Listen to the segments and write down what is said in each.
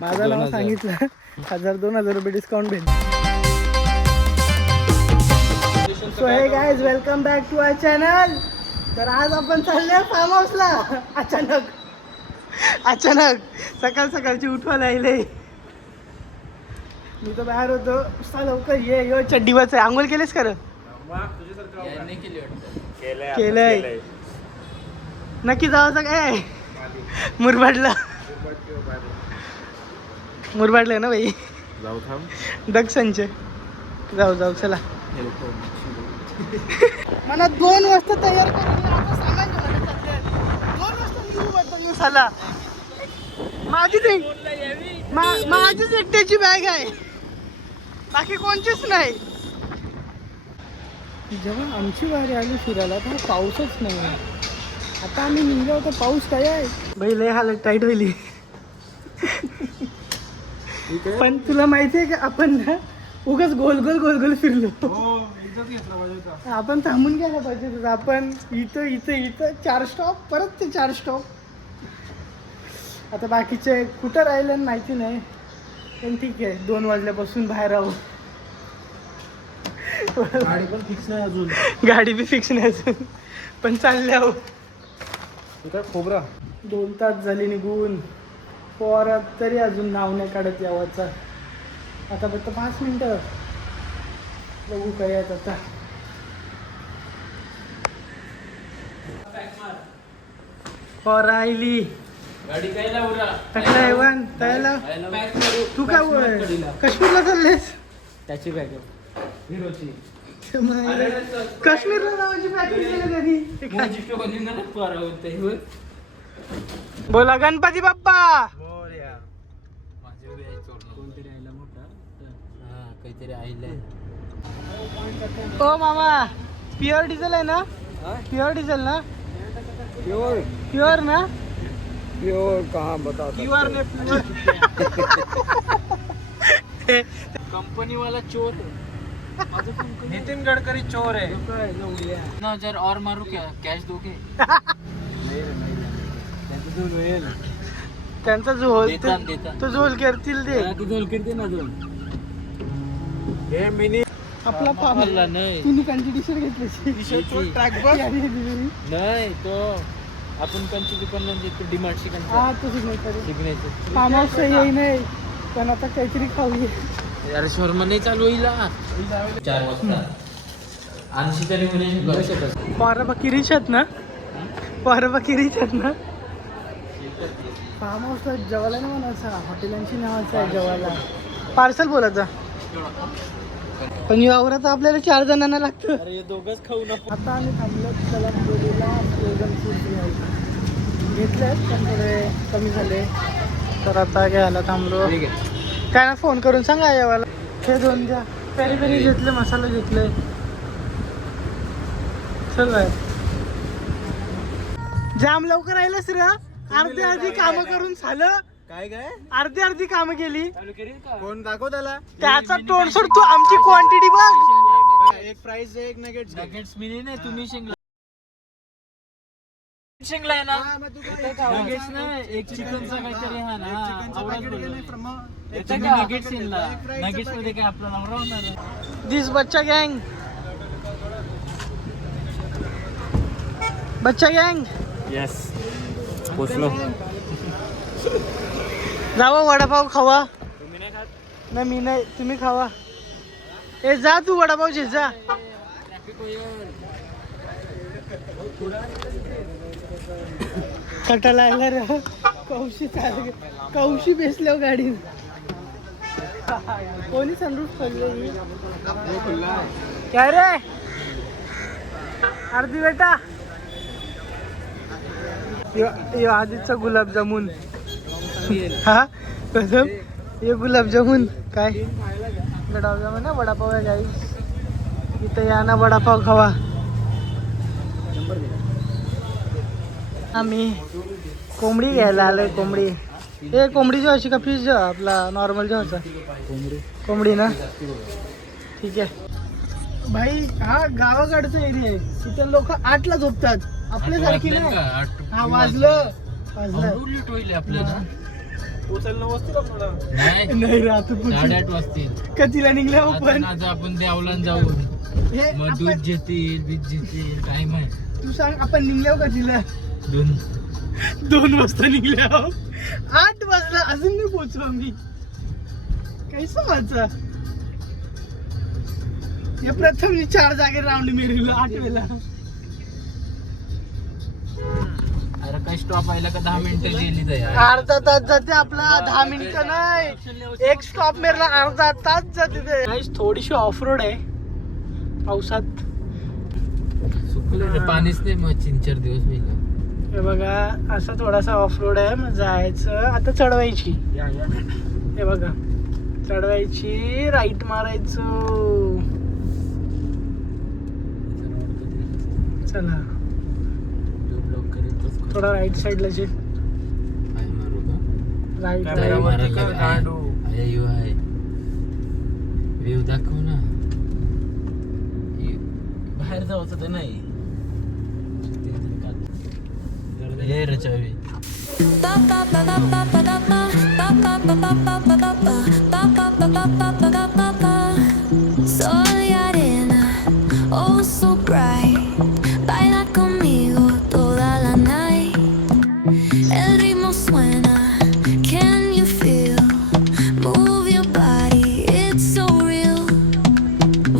माझं नाव सांगितलं 1000-2000 रुपये डिस्काउंट भेट. So hey guys, welcome back to our channel. तर आज आपण चालले फार्म हाऊसला. अचानक सकाळ सकाळची उठवायला आले. मी तर बाहेर होतो. लवकर ये चड्डीवरच आहे. आंघोळ केलेस खरं? केलंय. नक्की जायचं काय? मुरबाडला ना भाई. जाऊ थांब. दक्षिणचे जाऊ चला. मला 2 वाजता तयार करून आता सामान घेऊन चालले. 2 वाजता निघू वाटतं साला. माझीच एकट्याची बॅग आहे, बाकी कोणचीच नाही. जेव्हा आमची वारी आली फिरायला तेव्हा पाऊसच नाही. आता आम्ही निघलो तर पाऊस काय आहे भाई. लय हालत टाईट होईल. पण तुला माहिती आहे का, आपण ना उगाच गोल फिरलो. आपण थांबून घ्यायला पाहिजे. आपण इथं 4 स्टॉप, परत ते 4 स्टॉप. आता बाकीचे कुठं राहिले माहिती नाही, पण ठीक आहे. 2 वाजल्यापासून बाहेर आहो. गाडी पण फिक्स नाही अजून. गाडी बी फिक्स नाही अजून, पण चालले आहो. खोबरा 2 तास झाले निघून. पोरात तरी अजून नाव नाही काढत यावाचा. आता फक्त 5 मिनिटं बघू काय आहेत आता. राहिली गाडी काय लावला तक्रार तयाला. तू काय काश्मीरला चाललेस? त्याची बॅग हिरोची. काश्मीरला जायची पॅकिंग केलं कधी? बोला गणपती बाप्पा. कोणतरी आईला मोठा काहीतरी आईला. ओ मामा, प्युअर डिझेल आहे ना? प्युअर डिझेल ना? प्युअर ना? प्योर कहाँ बता. प्युअर ने प्युअर. कंपनी वाला चोर है. नितिन गडकरी चोर है. 9,000 और मारू क्या? कैश दोगे? त्यांचा झोल देता. तो झोल करतील ते. झोल करते ना झोल. हे मिनी आपला फार्म नाही तिने कंची टी शर्ट घेतली. ट्रॅक बस नाही तो आपण कंची दुकान डिमार्टची हा तो सिग्नेचर सिग्नेचर. फार्म हाऊस येई नाही, पण आता काहीतरी खाऊया. यार शर्मा नाही चालू होईल 4 वाजता. 80 तरी होऊ शकत. पारबाकी रिच आहेत ना? फार्म हाऊसला जेवायला नाही म्हणायचा, हॉटेलांची नावाचं आहे जेवायला. पार्सल बोलायचा. पण यावर तर आपल्याला 4 जणांना लागतं. अरे दोघंच खाऊ नको. आता आम्ही थांबलो कलांबोलीला. फ्रोझन फूड घेतले पण थोडे कमी झाले, तर आता घ्यायला थांबलो. त्यांना फोन करून सांगा यावाला. हे 2 द्या. पेरी घेतले, मसाला घेतले. चल बाय. जाम लवकर राहिलंस रे. अर्धी कामं करून झालं. काय अर्धी कामं केली. कोण दाखव त्याला. त्याचा तोंड सोड. तू आमची क्वांटिटी बघ. एक फ्राईज एक नगेट्स. नगेट्स मिनी नाही, तुम्ही शिंगला आहे ना. नगेट्स नाही, एक चिकनचा काहीतरी हा ना. नगेट्स नगेट्स मध्ये काय आपला नवरा होणार. दिस बच्चा गँग. येस पोचलो. जावा वडापाव खावा. नाही मी नाही, तुम्ही खावा. ए जा तू वडापाव घे जा. कटाला आला रे. कौशी बेसल्यावर गाडी. कोणी सनरूफ खोलले? काय रे अर्धी बेटा. यो आधीचा गुलाबजामुन. हा कसं हे गुलाबजामुन काय गुलाबजामुन ना. वडापाव आहे गाईस. इथं या ना वडापाव खावा. आम्ही कोंबडी घ्यायला आलोय. कोंबडी जेवायची का फिश जेवा? आपला नॉर्मल जेवायचा. कोंबडी ना, ठीक आहे भाई. हा गावाकडचा एरिया आहे. तिथे लोक 8ला झोपतात, आपल्यासारखी नाही. हा वाजलं आपल्याला नाही नाही राहतो 8:30 वाजतील. कधीला निघल्या आता पण आज आपण देवलान जाऊ. हे मग दूध आपण- घेतील बीज घेतील काय माहित. तू सांग आपण निघल्यावर कधीला 2 वाजता निघल्यावर 8 वाजता अजून नाही पोहोचलो आम्ही. कैसा वाचा हे प्रथम 4 जागे राऊंड मेरीला 8 वेळेला. अरे काय स्टॉप व्हायला का 10 मिनिटं गेली तर यार. अर्धा तास जाते आपला 10 मिनिटं नाही. एक स्टॉप मेरला अर्धा तास जाते ते. गाईस थोडीशी ऑफ रोड आहे पावसात. सुकलं रे, पाणीच नाही मग 3-4 दिवस पहिला. हे बघा असा थोडासा ऑफ रोड आहे. मग जायचं आता चढवायची. हे बघा चढवायची राईट मारायचं. चला थोडा राईट साईडला जे राईट व्ह्यू दाखव ना. बाहेर जायचं तर नाही. हे रे चावी. Soy arena, oh so bright. Baila conmigo toda la night. El ritmo suena, can you feel? Move your body, it's so real.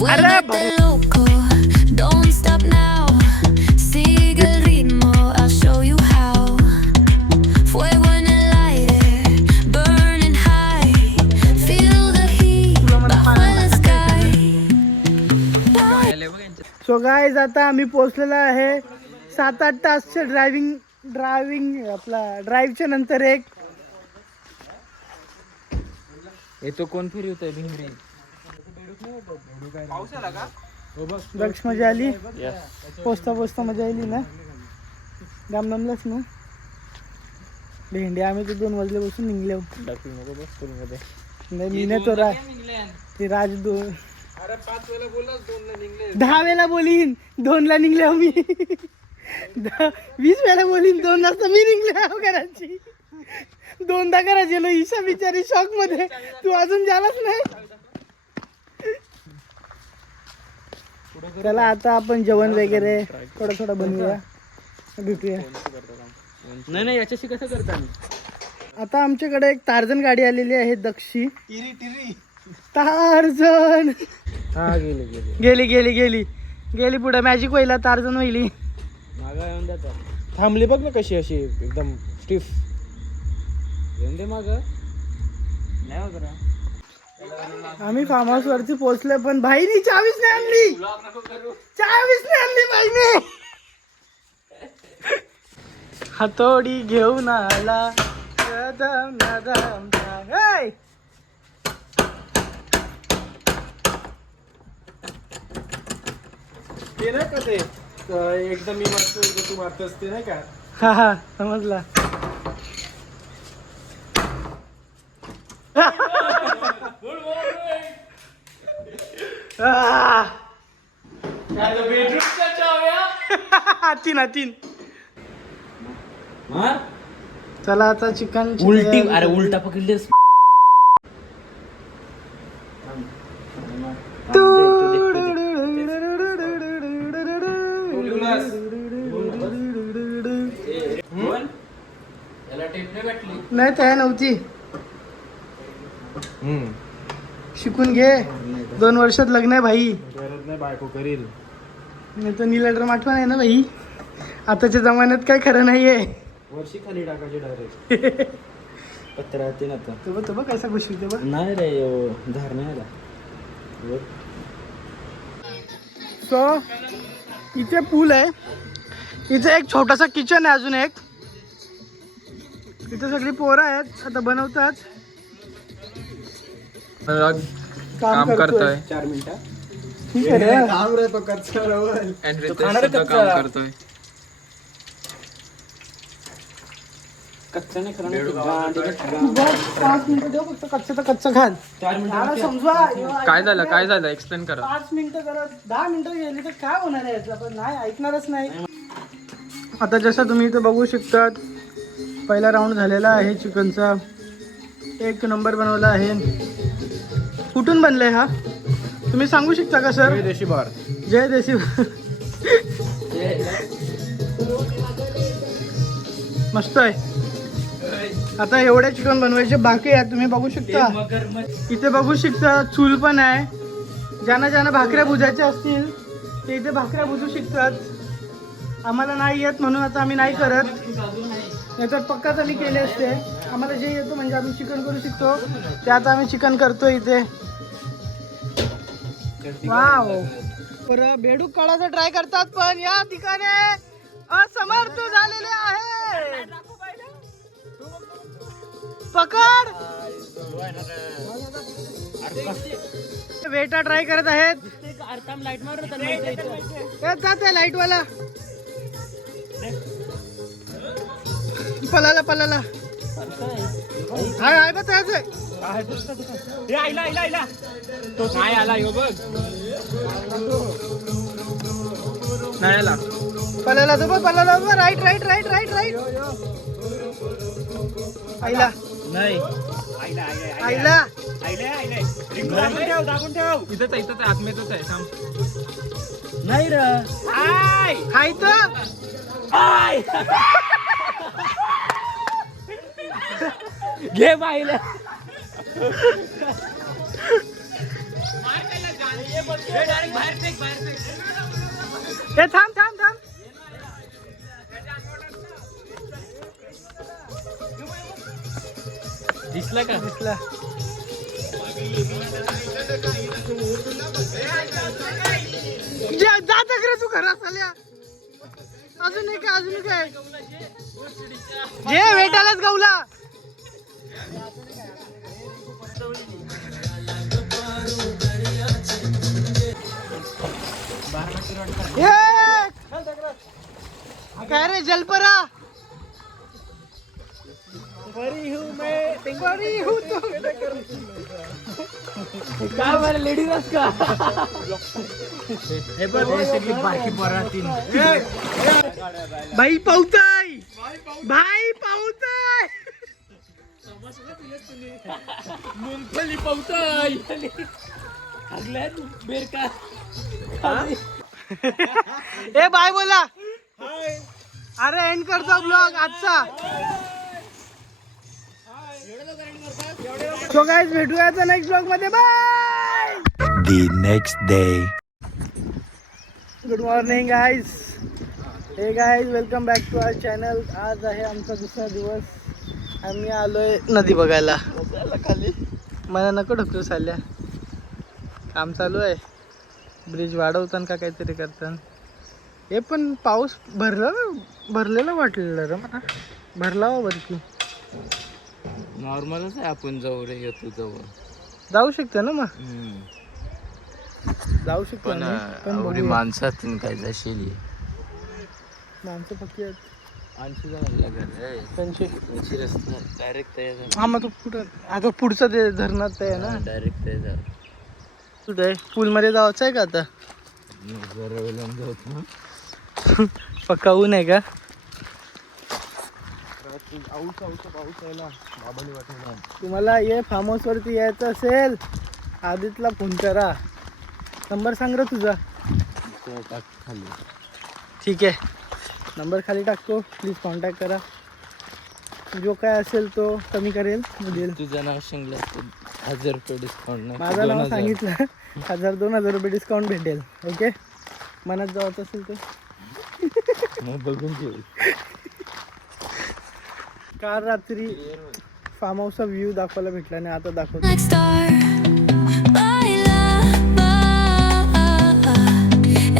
Vuélvete loco, don't stop now. Sigue el ritmo, I'll show you how. Fuego en el aire, burning high. Feel the heat bajo el sky. So guys आता आम्ही पोहोचलेलो आहे 7-8 तासच्या driving आपला ड्राईव्हच्या नंतर एक येतो कोण फिरवतोय भिंगरी. दक्ष मजा आली. पोचता मजा आली ना. दमदमलाच ना भेंडी. आम्ही तर 2 वाजल्यापासून निघले. नाही मी नाही तो ते राज 10 वेळा बोलीन 2 ला निघले मी. 20 वेळा बोलीन 2 वाजता मी निघले घराची. 2दा करायची लो. ईशा बिचारी शॉक मध्ये. तू अजून झालाच नाही. चला आता आपण जेवण वगैरे थोडं बनवूया भेटूया. नाही याच्याशी कसं करता. आता आमच्याकडे एक टार्झन गाडी आलेली आहे. दक्षी टार्झन गेली पुढे मॅजिक व्हायला टार्झन व्हायली. मागा येऊन द्या. थांबली बघ ना कशी अशी एकदम स्टिफ. येऊन दे माग. नाही होत. आम्ही फार्म हाऊस वरती पोहोचले पण भाईनी चावीच नाही आणली. भाईने हातोडी घेऊन आला. नदम नदम सांग. ते नाही का ते एकदम मी मारतो तू मारतोस ते नाही का. हा समजला. तीन चला आता चिकन उलटी. अरे उलटा पकडलीस. नाही त्या नव्हती. शिकून घे. 2 वर्षात लग्न आहे भाई. गरज नाही बायको करील. नाही तर नीलड्र आठवण आहे ना भाई. आताच्या जमान्यात काय खरं नाहीये. वर्षी खाली टाकायची डायरेक्ट. पत्रा ते ना तो बघ कसा खुशी होते बघ. नाही रे धार नाही आला. सो इथे पूल आहे. इथे एक छोटासा किचन आहे. अजून एक इथे सगळी पोरं आहेत. आता बनवतात. काम करतोय 4 मिनिटं. ठीक आहे रे. काम रे तो कच्चा रवल. काम करतोय. कच्चा नाही तू बघ 5 मिनिटं देऊ फक्त. कच्चं तर कच्चं खाल. 4 मला समजवा. काय झालं एक्सप्लेन करा. 5 मिनिटं जरा 10 मिनिटं गेली तर काय होणार आहे यातलं. पण नाही ऐकणारच नाही. आता जसं तुम्ही इथं बघू शकतात पहिला राऊंड झालेला आहे चिकनचा. एक नंबर बनवला आहे. कुठून बनलंय हा तुम्ही सांगू शकता का सर? देशी बार. जय देशी. मस्त आहे. आता एवढ्या चिकन बनवायचे बाकी आहे. तुम्ही बघू शकता इथे बघू शकता चूल पण आहे. ज्यांना भाकऱ्या भुजायच्या असतील ते इथे भाकऱ्या भुजू शकतात. आम्हाला नाही येत म्हणून आता आम्ही नाही करत, नाहीतर पक्काच आम्ही केले असते. आम्हाला जे येतं म्हणजे आम्ही चिकन करू शकतो ते आता आम्ही चिकन करतो इथे. वाव. बरं बेडूक काढायचा ट्राय करतात पण या ठिकाणी असमर्थ झालेले आहे. पकड. वेटा ट्राय करत आहेत. लाईट वाला पलाला हाय बस तो नाही आला यो बघ. नाही आला. पलाला तो पलाला राईट आईला नाही आईला दाबून ठेव. इथंच आहे आत्मेतच आहे. थांब. नाही र हाय तर घे बाईला. हे थांब. दिसला का? दिसला. जात रे तू घरात आल्या. अजून काय जे वेटालाच गावला. काय रे जलपरा. काय बरं लेडीज का? हे बघ बाकी परातीन भाई पावताय. मुंगफली पावताय. बेर का ए बाय बोला. अरे एंड करतो ब्लॉग आजचा. सो गाइस भेटूया आता नेक्स्ट ब्लॉग मध्ये. Bye. The next day. Good morning guys. Hey guys welcome back to our channel. आज आहे आमचा दुसरा दिवस. आम्ही आलोय नदी बघायला. खाली मला नको ढकलू चालल्या. काम चालू आहे. ब्रिज वाढवताना का काहीतरी करताना. हे पण पाऊस भरलेला वाटलेलं रे मला. भरला हो बरकी. नॉर्मलच आहे. आपण जाऊ रे येतो जवळ जाऊ शकतो ना मग. जाऊ शकतो पण ना. पण एवढी बघूया. माणसातून काय जाशील. माणसं पक्की आहेत. 80 जणांना घर आहे. त्यांची रस्ता डायरेक्ट तयार. हा मग तो कुठं आता पुढचं ते धरणात आहे ना. डायरेक्ट तयार. कुठे पूलमध्ये जायचं आहे का आता. पक्का ऊन आहे का. तुम्हाला ये फार्म हाऊस वरती यायचं असेल आदितला फोन करा. नंबर सांग रे तुझा. ठीक आहे नंबर खाली टाकतो. प्लीज कॉन्टॅक्ट करा. जो काय असेल तो कमी करेल देईल. तुझं नाव शिंगलं 1000 रुपये डिस्काउंट नाही. माझं नाव सांगितलं 1000-2000 रुपये डिस्काउंट भेटेल. ओके मनात जायचं असेल तर मग बघून घेऊ. काल रात्री फार्म हाऊसचा व्ह्यू दाखवायला भेटला नाही. आता दाखवतो. Like star, baila,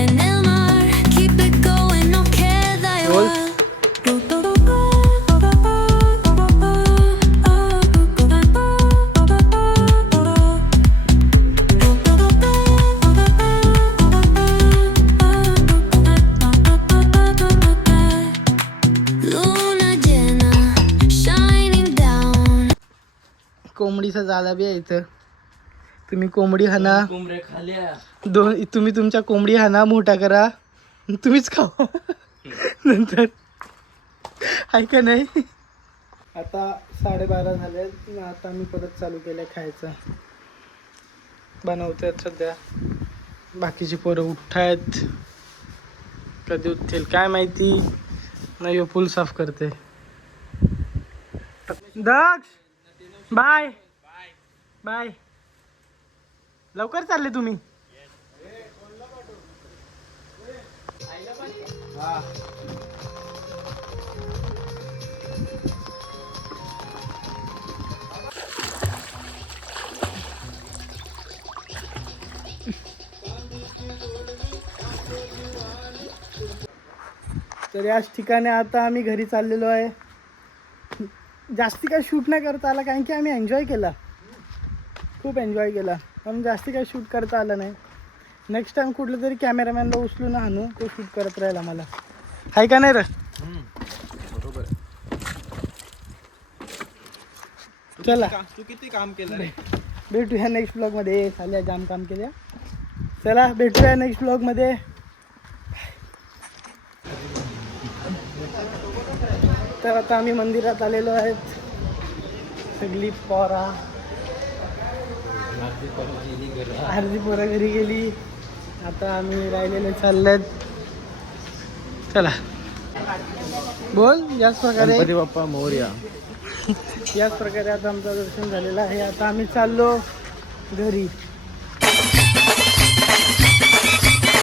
en el mar, keep it going, no queda Gol. igual. Luna llena, shining down. कोंबडीचा जाळा बी आहे इथं. तुम्ही कोंबडी हाना. कोंबड्या खाल्या. तुम्ही तुमच्या कोंबडी हाना मोठा करा तुम्हीच खावा नंतर आहे का नाही. आता 12:30 झाले. आता मी परत चालू केलं खायचं. बनवतोय सध्या. बाकीची पोरं उठायत. कधी उठतील काय माहिती. नाही हो पूल साफ करते. दक्ष बाय बाय. लवकर चालले तुम्ही. तर याच ठिकाणी आता आम्ही घरी चाललेलो आहे. जास्ती काय शूट नाही करता आला कारण की आम्ही एन्जॉय केला. खूप एन्जॉय केला. पण जास्ती काय शूट करता आलं नाही. नेक्स्ट टाइम कुठलं तरी कॅमेरामॅनला उचलून आणू तो शूट करत राहील आम्हाला. आहे का नाही रे. बरोबर. चला तू किती काम केलं रे. भेटूया नेक्स्ट ब्लॉगमध्ये. चालल्या जाम काम केल्या. चला भेटूया नेक्स्ट ब्लॉगमध्ये. तर आता आम्ही मंदिरात आलेलो आहेत. सगळी पोरा अर्धी पोरं घरी गेली. आता आम्ही राहिलेले चाललेत. चला बोल. याच प्रकारे गणपती बाप्पा मोरया. याच प्रकारे आता आमचं दर्शन झालेलं आहे. आता आम्ही चाललो घरी.